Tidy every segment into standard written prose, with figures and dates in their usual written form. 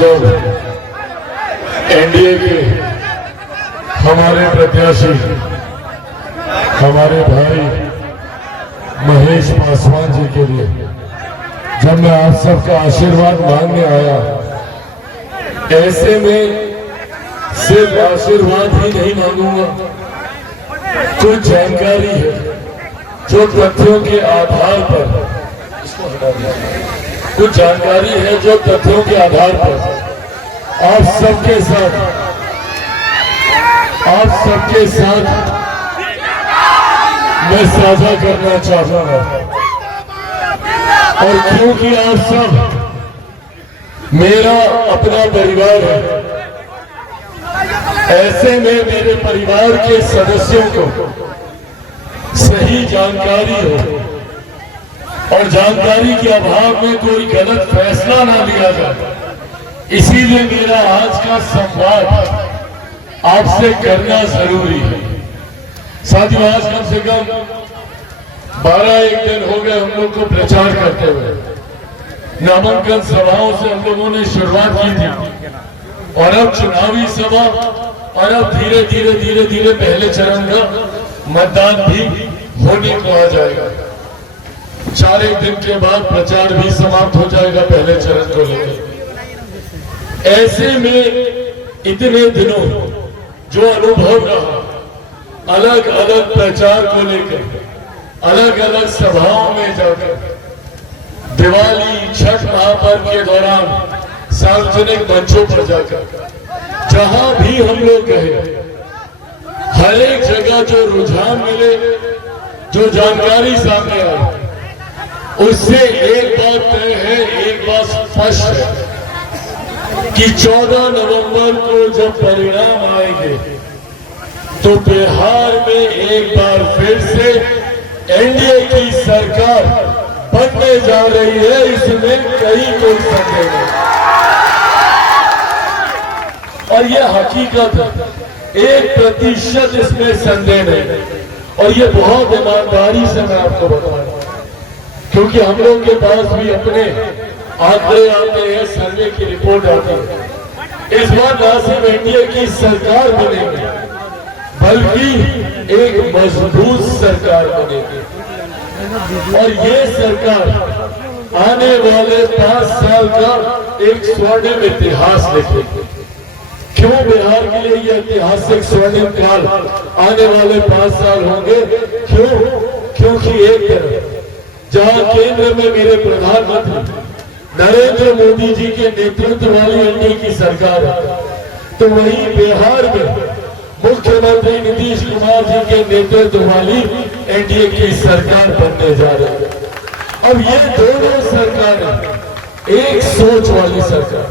जब एनडीए के हमारे प्रत्याशी हमारे भाई महेश पासवान जी के लिए जब मैं आप सबका आशीर्वाद मांगने आया, ऐसे में सिर्फ आशीर्वाद ही नहीं मांगूंगा, कुछ जानकारी है जो तथ्यों के आधार पर, कुछ जानकारी है जो तथ्यों के आधार पर आप सबके साथ मैं साझा करना चाहूंगा। और क्योंकि आप सब मेरा अपना परिवार है, ऐसे में मेरे परिवार के सदस्यों को सही जानकारी हो और जानकारी के अभाव में कोई गलत फैसला ना लिया जाए, इसीलिए मेरा आज का संवाद आपसे करना जरूरी है। साथियों, आज कम से कम 12-1 दिन हो गए हम लोग को प्रचार करते हुए। नामांकन सभाओं से हम लोगों ने शुरुआत की थी और अब चुनावी सभा और अब धीरे धीरे पहले चरण का मतदान भी होने को आ जाएगा। 4-1 दिन के बाद प्रचार भी समाप्त हो जाएगा पहले चरण को लेकर। ऐसे में इतने दिनों जो अनुभव रहा, अलग अलग प्रचार को लेकर, अलग अलग सभाओं में जाकर, दिवाली छठ महापर्व के दौरान सार्वजनिक मंचों पर जाकर, जहां भी हम लोग गए, हर एक जगह जो रुझान मिले, जो जानकारी सामने आई, उससे एक बात तय है, एक बात स्पष्ट है कि 14 नवंबर को जब परिणाम आएंगे तो बिहार में एक बार फिर से एनडीए की सरकार बनने जा रही है, इसमें कहीं कोई संदेह नहीं। और यह हकीकत है, 1% इसमें संदेह नहीं। और ये बहुत ईमानदारी से मैं आपको बताऊं, क्योंकि हम लोग के पास भी अपने आंकड़े आते हैं, सर्वे की रिपोर्ट आती है। इस बार ना सिर्फ एनडीए की सरकार बनेगी, बल्कि एक मजबूत सरकार बनेगी। और ये सरकार आने वाले 5 साल का एक स्वर्णिम इतिहास लिखेगी। क्यों बिहार के लिए ये ऐतिहासिक स्वर्णिम काल आने वाले 5 साल होंगे? क्योंकि एक तरफ जहां केंद्र में मेरे प्रधानमंत्री नरेंद्र मोदी जी के नेतृत्व वाली एनडीए की सरकार है, तो वहीं बिहार में मुख्यमंत्री नीतीश कुमार जी के नेतृत्व वाली एनडीए की सरकार बनने जा रही है। अब ये दोनों सरकारें एक सोच वाली सरकार,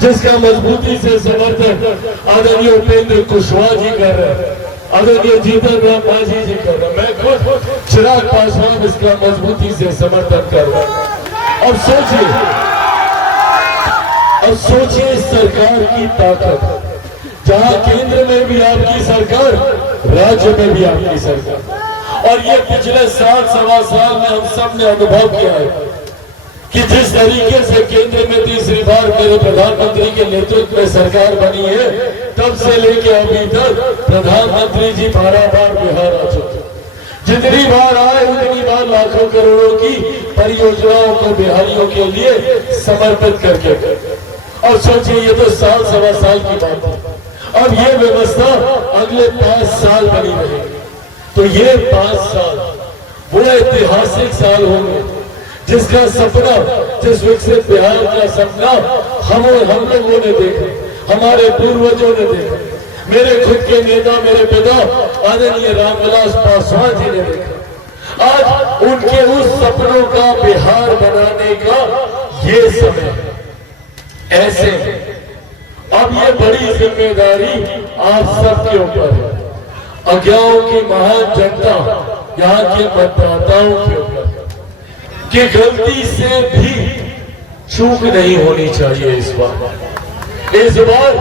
जिसका मजबूती से समर्थन आदरणीय उपेंद्र कुशवाहा जी कर रहे हैं, आदरणीय जीतन राम मांझी जी कर रहे हैं, मैं खुद चिराग पासवान इसका मजबूती से समर्थन कर रहा हूं। अब सोचिए इस सरकार की ताकत, जहां केंद्र में भी आपकी सरकार, राज्य में भी आपकी सरकार। और ये पिछले 7-सवा साल में हम सब ने अनुभव किया है कि जिस तरीके से केंद्र में तीसरी बार मेरे प्रधानमंत्री के नेतृत्व में सरकार बनी है, तब से लेकर अभी तक प्रधानमंत्री जी 12 बार बिहार आ चुके। जितनी बार आए उतनी बार लाखों करोड़ों की परियोजनाओं को बिहारियों के लिए समर्पित करके। और सोचिए, ये तो 7-सवा साल की बात है। अब ये व्यवस्था अगले 5 साल बनी रहेगी, तो ये 5 साल वो ऐतिहासिक साल होंगे जिसका सपना, जिस विकसित बिहार का सपना हम लोगों ने देखा, हमारे पूर्वजों ने देखा, मेरे खुद के नेता, मेरे पिता आदरणीय रामविलास पासवान जी ने देखा। आज उनके उस सपनों का बिहार बनाने का ये समय है। ऐसे अब ये बड़ी जिम्मेदारी आप सबके ऊपर है, अज्ञाओं की महान जनता, यहाँ के मतदाताओं के ऊपर, कि गलती से भी चूक नहीं होनी चाहिए। इस बार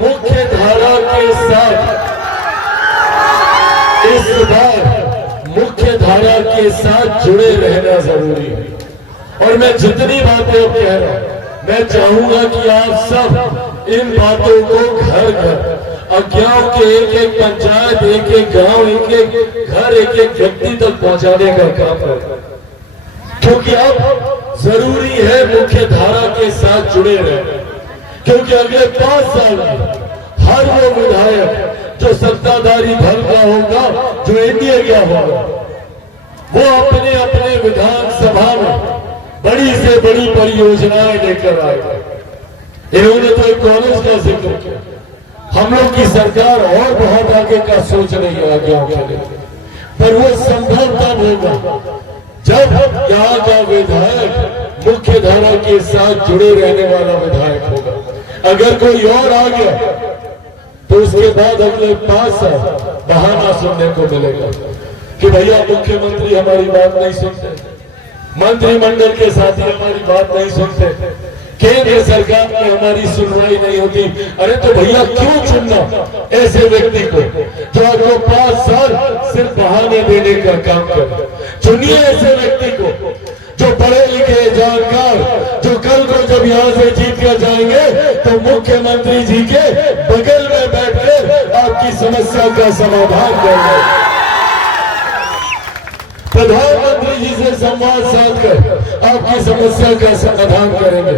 मुख्य धारा के साथ, इस बार मुख्य धारा के साथ जुड़े रहना जरूरी है। और मैं जितनी बातें अब कह रहा हूं, मैं चाहूंगा कि आप सब इन बातों को घर घर और गांव के एक एक पंचायत, एक एक गांव, एक एक घर, एक एक व्यक्ति तक पहुंचाने का काम करें, क्योंकि अब जरूरी है मुख्य धारा के साथ जुड़े रहे। क्योंकि अगले 5 साल में हर वो विधायक जो सत्ताधारी दल का होगा, जो एनडीए का होगा, वो अपने अपने विधानसभा में बड़ी से बड़ी परियोजनाएं लेकर आएगा। इन्होंने तो एक कॉलेज का जिक्र किया। हम लोग की सरकार और बहुत आगे का सोच रही है आगे के लिए, पर वो संभव तब होगा जब यहाँ का विधायक मुख्य धारा के साथ जुड़े रहने वाला विधायक होगा। अगर कोई और आ गया तो उसके बाद अगले 5 साल बहाना सुनने को मिलेगा कि भैया मुख्यमंत्री हमारी बात नहीं सुनते, मंत्रिमंडल के साथी हमारी बात नहीं सुनते, केंद्र सरकार में हमारी सुनवाई नहीं होती। अरे तो भैया क्यों चुनना ऐसे व्यक्ति को जो आपको 5 साल सिर्फ बहाने देने का काम करे। चुनिए ऐसे व्यक्ति को जो पढ़े लिखे, जानकार, जो कल को जब यहाँ से जीत कर जाएंगे तो मुख्यमंत्री जी के बगल में बैठकर आपकी समस्या का समाधान करेंगे, प्रधानमंत्री जी से संवाद साधकर आपकी समस्या का समाधान करेंगे,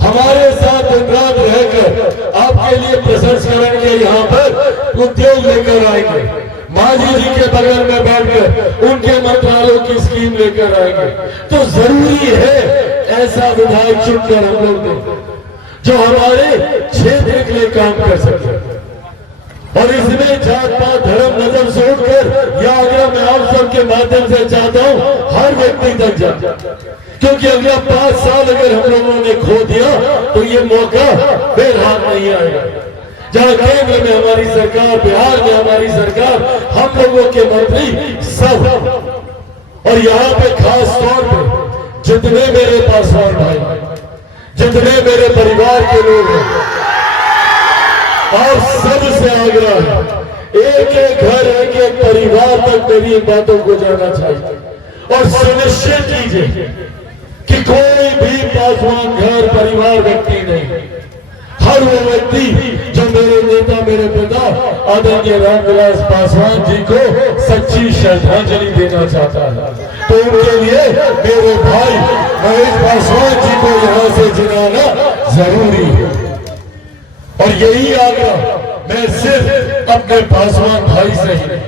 हमारे साथ दिन रात रहकर आपके लिए प्रसंस्करण के यहाँ पर उद्योग लेकर आएंगे, मांझी जी के बगल में बैठकर उनके मंत्रालयों की स्कीम लेकर आएंगे। तो जरूरी है ऐसा विधायक चुनकर हम लोग दें जो हमारे क्षेत्र के लिए काम कर सके। और इसमें जात पात धर्म नजर से उठकर यह आग्रह मैं आप सबके माध्यम से चाहता हूं हर व्यक्ति तक जाए, क्योंकि अगला 5 साल अगर हम लोगों ने खो दिया तो ये मौका फिर हाथ नहीं आएगा। जहां केंद्र में हमारी सरकार, बिहार में हमारी सरकार, हम लोगों के मंत्री सब, और यहाँ पे खास तौर पे जितने मेरे पासवान भाई, जितने मेरे परिवार के लोग हैं, और सबसे आग्रह है एक एक घर, एक एक परिवार तक मेरी इन बातों को जाना चाहिए और सुनिश्चित कीजिए कि कोई भी पासवान घर परिवार व्यक्ति नहीं, हर वो व्यक्ति जो मेरे नेता, मेरे पिता आदरणीय रामविलास पासवान जी को सच्ची श्रद्धांजलि देना चाहता है, तो उनके लिए मेरे भाई महेश पासवान जी को यहाँ से जिलाना जरूरी है। और यही आग्रह मैं सिर्फ अपने पासवान भाई से ही,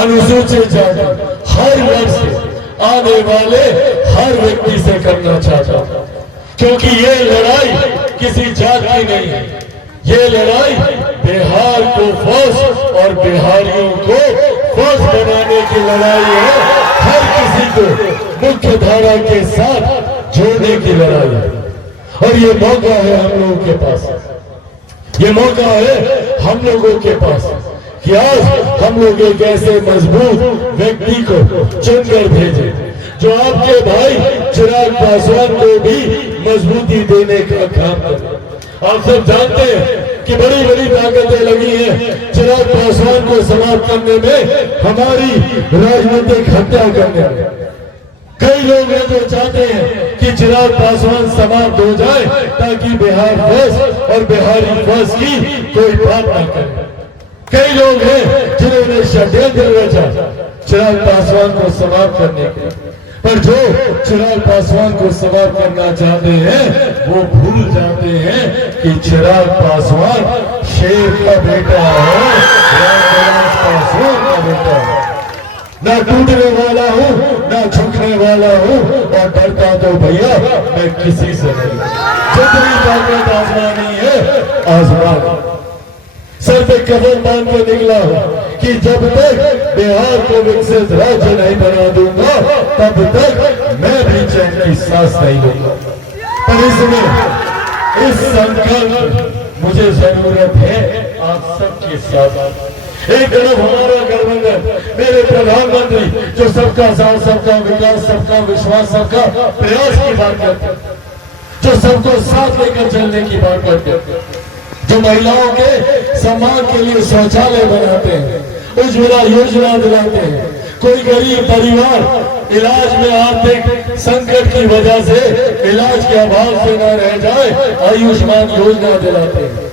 अनुसूचित जाति हर वर्ग से आने वाले हर व्यक्ति से करना चाहता हूं, क्योंकि ये लड़ाई किसी जात की नहीं है, ये लड़ाई बिहार को फर्स्ट और बिहारियों को फर्स्ट बनाने की लड़ाई है। हर किसी को मुख्य धारा के साथ जोड़ने की लड़ाई है, और ये मौका है हम लोगों के पास, ये मौका है हम लोगों के पास कि आज हम लोग एक ऐसे मजबूत व्यक्ति को चुनकर भेजे जो आपके भाई चिराग पासवान को भी मजबूती देने का काम करे। आप सब जानते हैं कि बड़ी बड़ी ताकतें लगी हैं चिराग पासवान को समाप्त करने में, हमारी राजनीतिक हत्या करने में। कई लोग हैं जो चाहते हैं कि चिराग पासवान समाप्त हो जाए ताकि बिहार फर्स्ट और बिहारी फर्स्ट की कोई बात न करे। कई लोग हैं जिन्होंने षड्यंत्र रचा चिराग पासवान को समाप्त करने के, पर जो चिराग पासवान को समाप्त करना चाहते हैं वो भूल जाते हैं कि चिराग पासवान शेर का बेटा है, रामविलास पासवान का बेटा है। ना टूटने वाला हूँ, ना झुकने वाला हूँ, और डरता तो भैया मैं किसी से नहीं। जितनी ताकत आजमानी है आजमा, सर पे कदम बांध के निकला हूँ कि जब तक बिहार को विकसित राज्य नहीं बना दूंगा तब तक मैं भी चैन की सांस नहीं लूंगा। पर इसमें इस संकल्प मुझे जरूरत है आप सबके साथ। एक तरफ हमारा गठबंधन, मेरे प्रधानमंत्री जो सबका साथ, सबका विकास, सबका विश्वास, सबका प्रयास की बात करते हैं, जो सबको साथ लेकर चलने की बात करते हैं, जो महिलाओं के सम्मान के लिए शौचालय बनाते हैं, उज्ज्वला योजना दिलाते हैं, कोई गरीब परिवार इलाज में आर्थिक संकट की वजह से इलाज के अभाव से न रह जाए, आयुष्मान योजना दिलाते हैं।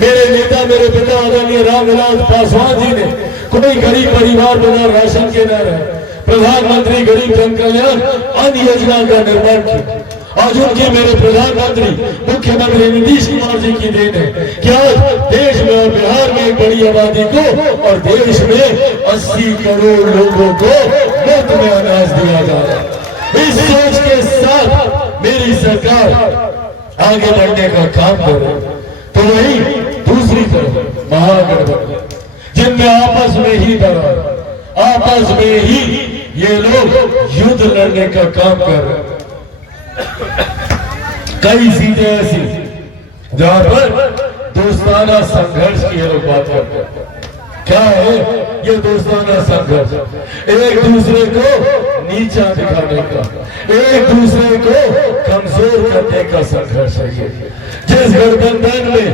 मेरे नेता, मेरे पिता आदरणीय रामविलास पासवान जी ने कोई गरीब परिवार बिना राशन के न रहे, प्रधानमंत्री गरीब जन कल्याण अन्न योजना का निर्माण किया। आज उनके मेरे प्रधानमंत्री मुख्यमंत्री नीतीश कुमार जी की देन है कि आज देश में और बिहार में एक बड़ी आबादी को और देश में 80 करोड़ लोगों को मुफ्त में अनाज दिया जा रहा है। इस सोच के साथ मेरी सरकार आगे बढ़ने का काम कर रही है। तो वही दूसरी तरफ महागठबंधन, जिनमें आपस में ही दरार, आपस में ही ये लोग युद्ध लड़ने का काम कर रहे हैं। कई सीटें ऐसी जहां पर दोस्ताना संघर्ष की लोग बात करते हैं। क्या है ये दोस्ताना संघर्ष? एक दूसरे को नीचा दिखाने का, एक दूसरे को कमजोर करने का संघर्ष है ये। जिस गठबंधन में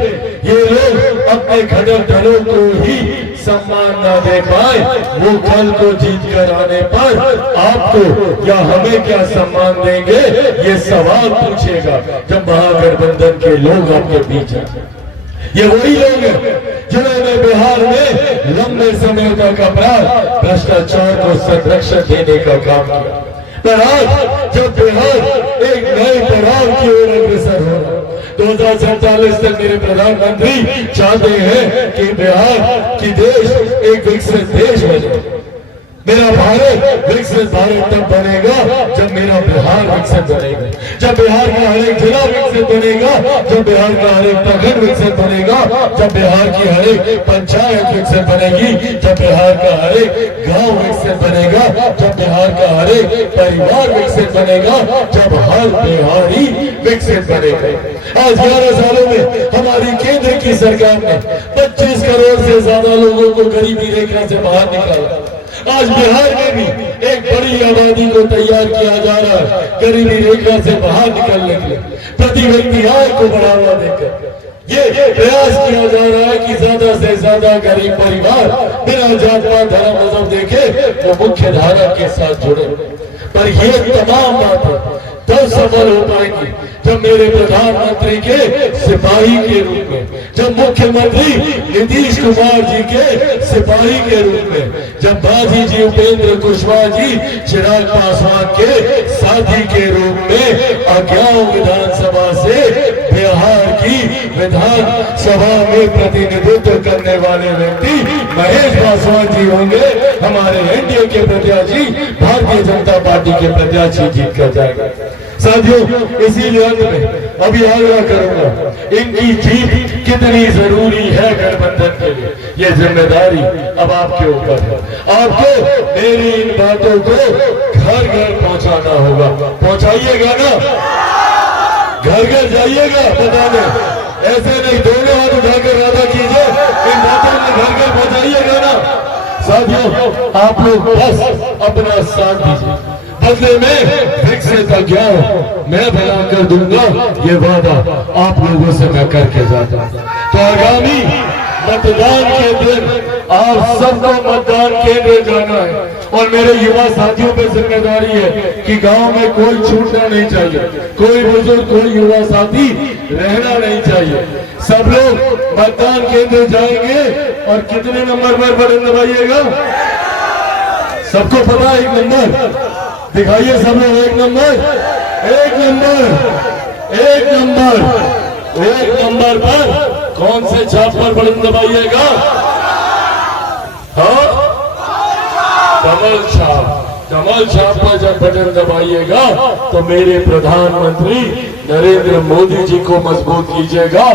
ये लोग अपने घटक दलों को ही सम्मान न दे पाए, वो कल को जीत कर आने पर आपको या हमें क्या सम्मान देंगे, ये सवाल पूछेगा जब महागठबंधन के लोग आपके बीच हैं। ये वही लोग हैं जिन्होंने बिहार में लंबे समय तक अपराध भ्रष्टाचार को संरक्षण देने का काम किया। पर आज जब बिहार एक नए पड़ाव की ओर अग्रसर हो रहा, 2047 तक मेरे प्रधानमंत्री चाहते हैं कि बिहार की देश एक विकसित देश बने। मेरा भारत विकसित भारत तब बनेगा जब मेरा बिहार विकसित बनेगा, जब बिहार का हर एक जिला विकसित बनेगा, जब बिहार का हर एक प्रखंड विकसित बनेगा, जब बिहार की हर एक पंचायत विकसित बनेगी, जब बिहार का हर एक गांव विकसित बनेगा, जब बिहार का हर एक परिवार विकसित बनेगा, जब हर बिहारी विकसित बनेगा। आज 11 सालों में हमारी केंद्र की सरकार ने 25 करोड़ से ज्यादा लोगों को गरीबी रेखा से बाहर निकाला। आज बिहार में भी एक बड़ी आबादी को तैयार किया जा रहा है गरीबी रेखा से बाहर निकलने के लिए। प्रति व्यक्ति आय को बढ़ावा देकर ये प्रयास किया जा रहा है कि ज्यादा से ज्यादा गरीब परिवार बिना जात पात धर्म मजहब देखे वो मुख्य धारा के साथ जुड़े। पर ये तमाम बातें तब सफल हो पाएंगी जब मेरे प्रधानमंत्री के सिपाही के रूप में, जब मुख्यमंत्री नीतीश कुमार जी के सिपाही के रूप में, जब बाजी जी उपेंद्र कुशवाहा जी चिराग पासवान के साथी के रूप में अज्ञाओं विधानसभा से बिहार की विधानसभा में प्रतिनिधित्व करने वाले व्यक्ति महेश पासवान जी होंगे। हमारे एनडीए के प्रत्याशी, भारतीय जनता पार्टी के प्रत्याशी जीत कर जाएगा। साथियों, इसीलिए अंत में अभी आग्रह करूंगा, इनकी जीत कितनी जरूरी है गठबंधन के लिए, ये जिम्मेदारी अब आपके ऊपर है। आपको मेरी इन बातों को घर घर पहुंचाना होगा। पहुंचाइएगा ना? घर घर जाइएगा बताने, ऐसे नहीं दोनों हाथ उठाकर वादा कीजिए, इन बातों में घर घर पहुंचाइएगा ना? साथियों, आप लोग बस अपना साथ दीजिए, बदले में विकसित अज्ञान मैं बनाकर दूंगा, ये वादा आप लोगों से मैं करके जाता हूं। तो आगामी मतदान के दिन आप सबको मतदान केंद्र जाना है और मेरे युवा साथियों पे जिम्मेदारी है कि गांव में कोई छूटना नहीं चाहिए, कोई बुजुर्ग, कोई युवा साथी रहना नहीं चाहिए। सब लोग मतदान केंद्र जाएंगे और कितने नंबर पर बटन दबाइएगा? सबको पता है? 1 नंबर दिखाइए सब लोग। 1 नंबर, 1 नंबर, 1 नंबर, 1 नंबर पर कौन से छाप पर बटन दबाइएगा? हाँ, कमल छाप। कमल छाप पर जब बटन दबाइएगा तो मेरे प्रधानमंत्री नरेंद्र मोदी जी को मजबूत कीजिएगा,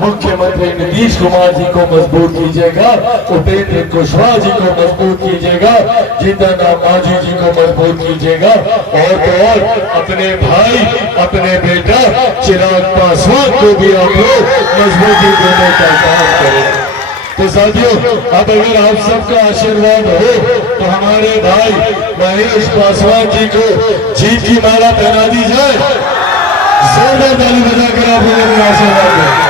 मुख्यमंत्री नीतीश कुमार जी को मजबूत कीजिएगा, उपेंद्र कुशवाहा जी को मजबूत कीजिएगा, जीतन राम मांझी जी को मजबूत कीजिएगा और तो और अपने भाई, अपने बेटा चिराग पासवान को भी आप लोग मजबूती देने का काम करें। तो साथियों, अब अगर आप सबका आशीर्वाद हो तो हमारे भाई महेश पासवान जी को जीत की माला पहना दी जाए। जोरदार ताली बजाकर आप लोगों को आशीर्वाद दें।